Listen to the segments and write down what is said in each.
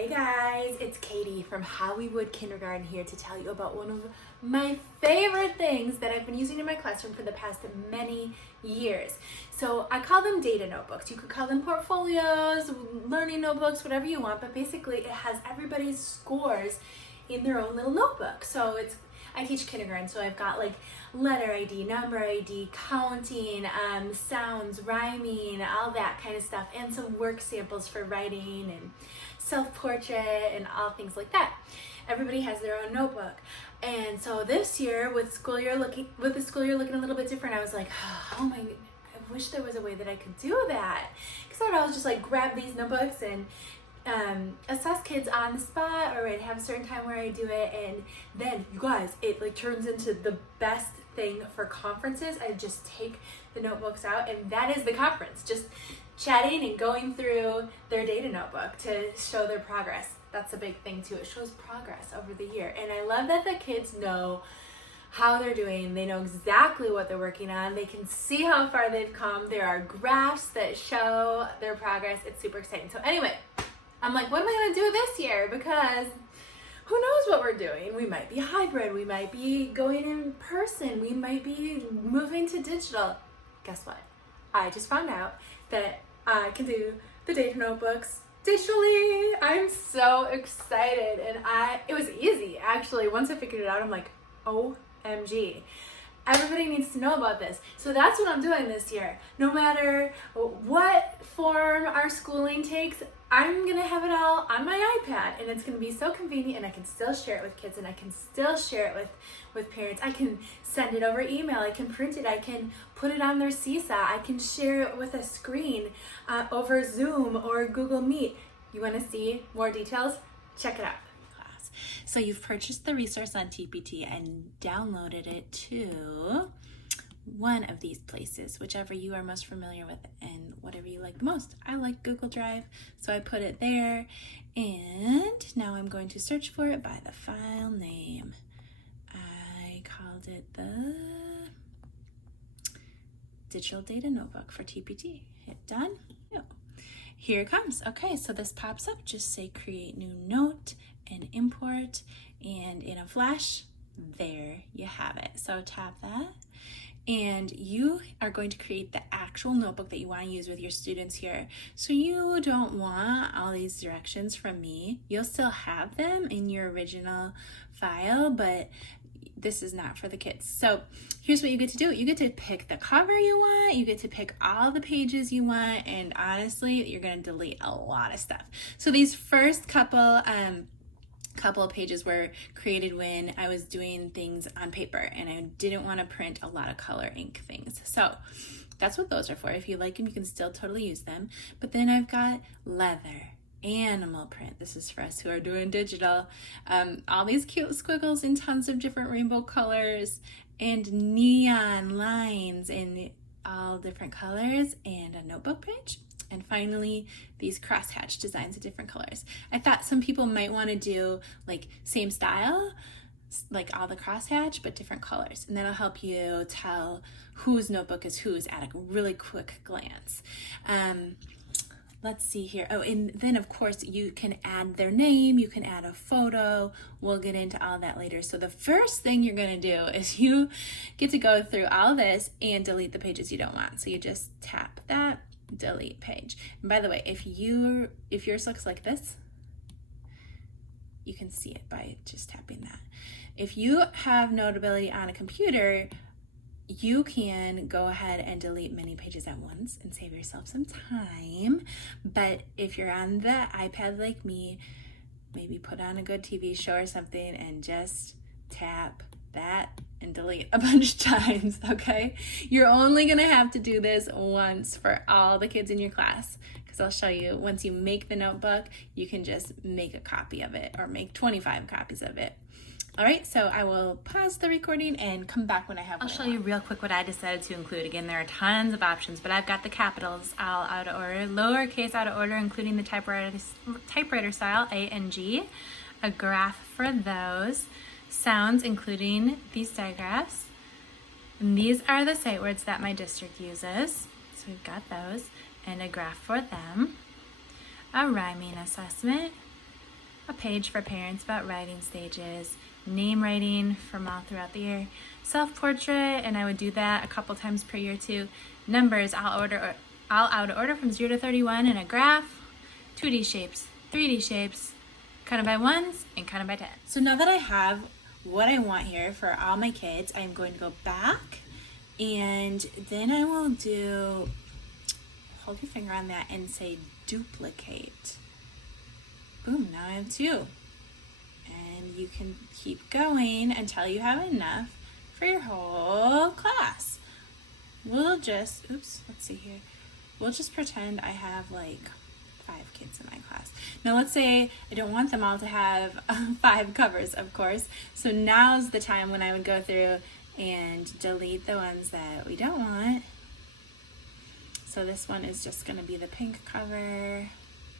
Hey guys, it's Katie from Howywood Kindergarten here to tell you about one of my favorite things that I've been using in my classroom for the past many years. So I call them data notebooks. You could call them portfolios, learning notebooks, whatever you want, but basically it has everybody's scores in their own little notebook. So I teach kindergarten, so I've got like letter ID, number ID, counting, sounds, rhyming, all that kind of stuff, and some work samples for writing and self-portrait and all things like that. Everybody has their own notebook. And so this year, with the school year looking a little bit different, I was like, oh my, I wish there was a way that I could do that. Because I would just like grab these notebooks and assess kids on the spot, or I'd have a certain time where I do it, and then you guys, it like turns into the best thing for conferences. I just take the notebooks out, and that is the conference, just chatting and going through their data notebook to show their progress. That's a big thing too. It shows progress over the year, and I love that the kids know how they're doing. They know exactly what they're working on. They can see how far they've come. There are graphs that show their progress. It's super exciting. So anyway, I'm like, what am I going to do this year? Because who knows what we're doing? We might be hybrid. We might be going in person. We might be moving to digital. Guess what? I just found out that I can do the data notebooks digitally. I'm so excited. And it was easy, actually. Once I figured it out, I'm like, OMG. Everybody needs to know about this. So that's what I'm doing this year. No matter what form our schooling takes, I'm gonna have it all on my iPad, and it's gonna be so convenient, and I can still share it with kids, and I can still share it with parents. I can send it over email, I can print it, I can put it on their Seesaw, I can share it with a screen over Zoom or Google Meet. You wanna see more details? Check it out. So you've purchased the resource on TPT and downloaded it to one of these places, whichever you are most familiar with and whatever you like the most. I like Google Drive, so I put it there, and now I'm going to search for it by the file name. I called it the Digital Data Notebook for TPT. Hit done. Here it comes. Okay, so this pops up. Just say create new note and import, and in a flash, there you have it. So tap that, and you are going to create the actual notebook that you want to use with your students here. So you don't want all these directions from me. You'll still have them in your original file, but this is not for the kids. So here's what you get to do. You get to pick the cover you want, you get to pick all the pages you want, and honestly, you're gonna delete a lot of stuff. So these first couple of pages were created when I was doing things on paper, and I didn't want to print a lot of color ink things. So that's what those are for. If you like them, you can still totally use them. But then I've got leather, animal print. This is for us who are doing digital. All these cute squiggles in tons of different rainbow colors, and neon lines in all different colors, and a notebook page. And finally, these crosshatch designs of different colors. I thought some people might want to do like same style, like all the crosshatch, but different colors. And that'll help you tell whose notebook is whose at a really quick glance. Let's see here. Oh, and then of course you can add their name, you can add a photo. We'll get into all that later. So the first thing you're gonna do is you get to go through all this and delete the pages you don't want. So you just tap that, delete page. And by the way, if yours looks like this, you can see it by just tapping that. If you have Notability on a computer, you can go ahead and delete many pages at once and save yourself some time. But if you're on the iPad like me, maybe put on a good TV show or something and just tap that and delete a bunch of times, okay? You're only gonna have to do this once for all the kids in your class, because I'll show you, once you make the notebook, you can just make a copy of it or make 25 copies of it. All right, so I will pause the recording and come back when I have. I'll show you real quick what I decided to include. Again, there are tons of options, but I've got the capitals all out of order, lowercase out of order, including the typewriter style, A and G, a graph for those, sounds, including these digraphs. And these are the sight words that my district uses, so we've got those, and a graph for them, a rhyming assessment, page for parents about writing stages, name writing from all throughout the year, self-portrait, and I would do that a couple times per year too. Numbers, I'll out order from 0 to 31, and a graph, 2D shapes, 3D shapes, counted by ones and counted by 10. So now that I have what I want here for all my kids, I'm going to go back, and then I will hold your finger on that and say duplicate. Boom, now I have 2. And you can keep going until you have enough for your whole class. We'll just, let's see here. We'll just pretend I have like 5 kids in my class. Now let's say I don't want them all to have 5 covers, of course. So now's the time when I would go through and delete the ones that we don't want. So this one is just gonna be the pink cover.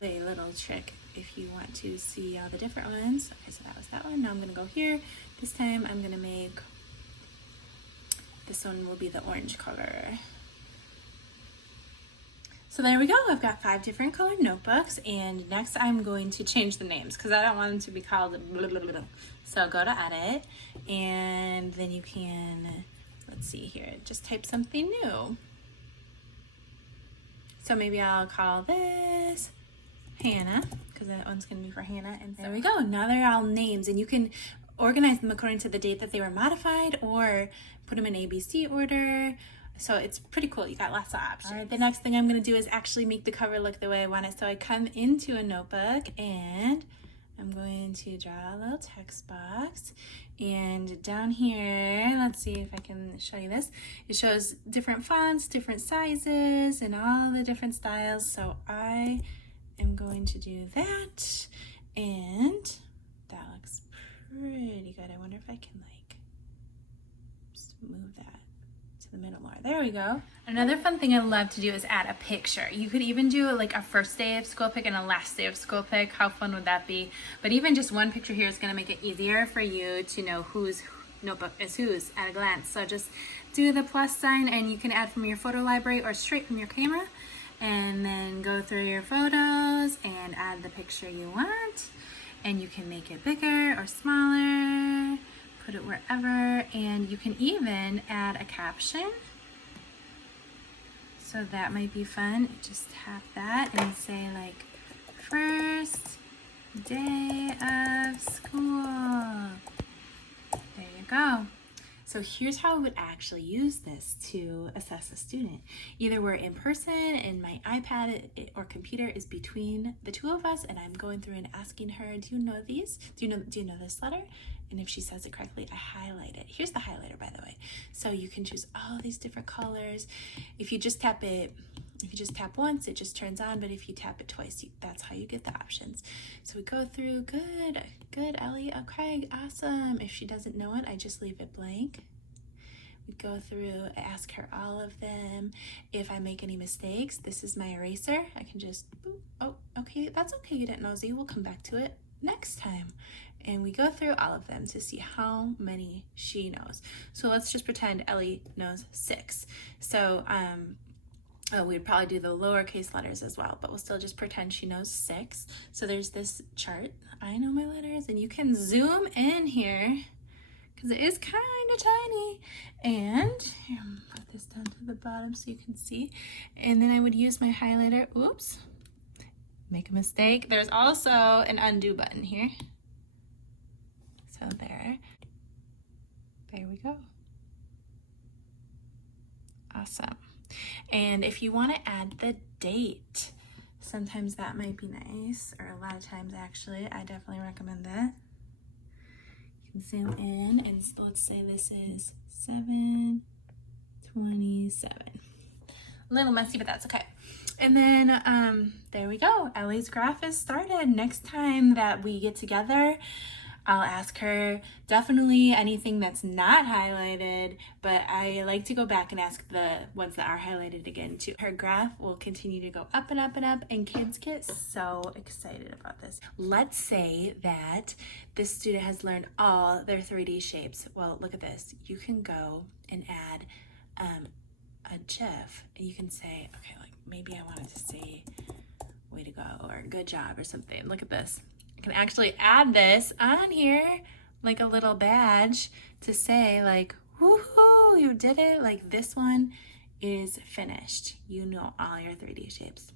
A little trick if you want to see all the different ones. Okay, so that was that one. Now I'm gonna go here. This time I'm gonna make, this one will be the orange cover. So there we go. I've got 5 different colored notebooks, and next I'm going to change the names because I don't want them to be called blah, blah, blah. So go to edit, and then you can, let's see here, just type something new. So maybe I'll call this Hannah, because that one's going to be for Hannah. And there we go. Now they're all names, and you can organize them according to the date that they were modified or put them in ABC order. So it's pretty cool. You got lots of options. All right, the next thing I'm going to do is actually make the cover look the way I want it. So I come into a notebook, and I'm going to draw a little text box. And down here, let's see if I can show you this. It shows different fonts, different sizes, and all the different styles. So I am going to do that, and that looks pretty good. I wonder if I can like just move that to the middle more. There we go. Another fun thing I love to do is add a picture. You could even do like a first day of school pic and a last day of school pic. How fun would that be? But even just one picture here is going to make it easier for you to know whose notebook is whose at a glance. So just do the plus sign, and you can add from your photo library or straight from your camera, and then go through your photos and add the picture you want. And you can make it bigger or smaller, put it wherever, and you can even add a caption. So that might be fun. Just tap that and say like, first day of school. There you go. So here's how I would actually use this to assess a student. Either we're in person and my iPad or computer is between the two of us, and I'm going through and asking her, do you know these? Do you know this letter? And if she says it correctly, I highlight it. Here's the highlighter, by the way. So you can choose all these different colors. If you just tap once, it just turns on, but if you tap it twice, that's how you get the options. So we go through, good, Ellie, okay, awesome. If she doesn't know it, I just leave it blank. We go through, I ask her all of them. If I make any mistakes, this is my eraser. I can just, boop, oh, okay, that's okay, you didn't know Z, we'll come back to it next time. And we go through all of them to see how many she knows. So let's just pretend Ellie knows 6. So, we'd probably do the lowercase letters as well, but we'll still just pretend she knows 6. So there's this chart. I know my letters, and you can zoom in here because it is kind of tiny. And here, I'm gonna put this down to the bottom so you can see. And then I would use my highlighter. Oops, make a mistake. There's also an undo button here. So there we go. Awesome. And if you want to add the date, sometimes that might be nice, or a lot of times actually, I definitely recommend that. You can zoom in, and let's say this is 7/27. A little messy, but that's okay. And then there we go. Ellie's graph is started. Next time that we get together, I'll ask her definitely anything that's not highlighted, but I like to go back and ask the ones that are highlighted again too. Her graph will continue to go up and up and up, and kids get so excited about this. Let's say that this student has learned all their 3D shapes. Well, look at this. You can go and add a GIF, and you can say, okay, like maybe I wanted to say way to go or good job or something. Look at this. I can actually add this on here like a little badge to say like, woohoo, you did it. Like this one is finished. You know all your 3D shapes.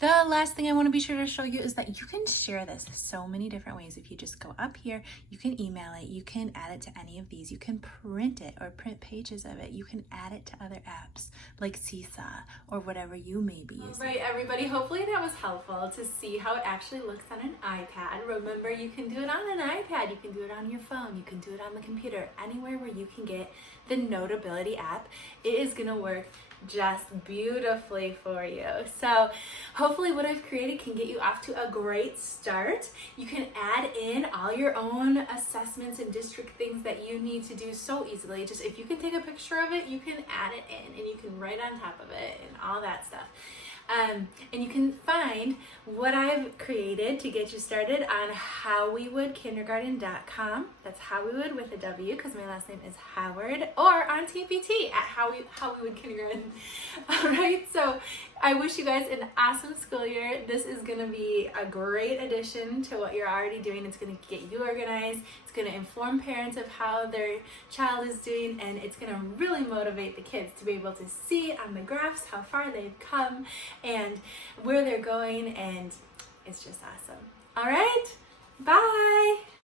The last thing I want to be sure to show you is that you can share this so many different ways. If you just go up here, you can email it, you can add it to any of these, you can print it or print pages of it, you can add it to other apps like Seesaw or whatever you may be using. All right, everybody, hopefully that was helpful to see how it actually looks on an iPad. Remember, you can do it on an iPad, you can do it on your phone, you can do it on the computer, anywhere where you can get the Notability app. It is going to work just beautifully for you. So hopefully what I've created can get you off to a great start. You can add in all your own assessments and district things that you need to do so easily. Just if you can take a picture of it, you can add it in and you can write on top of it and all that stuff. And you can find what I've created to get you started on Howywoodkindergarten.com. That's Howywood with a W because my last name is Howard, or on TPT at Howywood Kindergarten. All right, so I wish you guys an awesome school year. This is going to be a great addition to what you're already doing. It's going to get you organized. It's going to inform parents of how their child is doing, and it's going to really motivate the kids to be able to see on the graphs how far they've come and where they're going, and it's just awesome. All right, bye.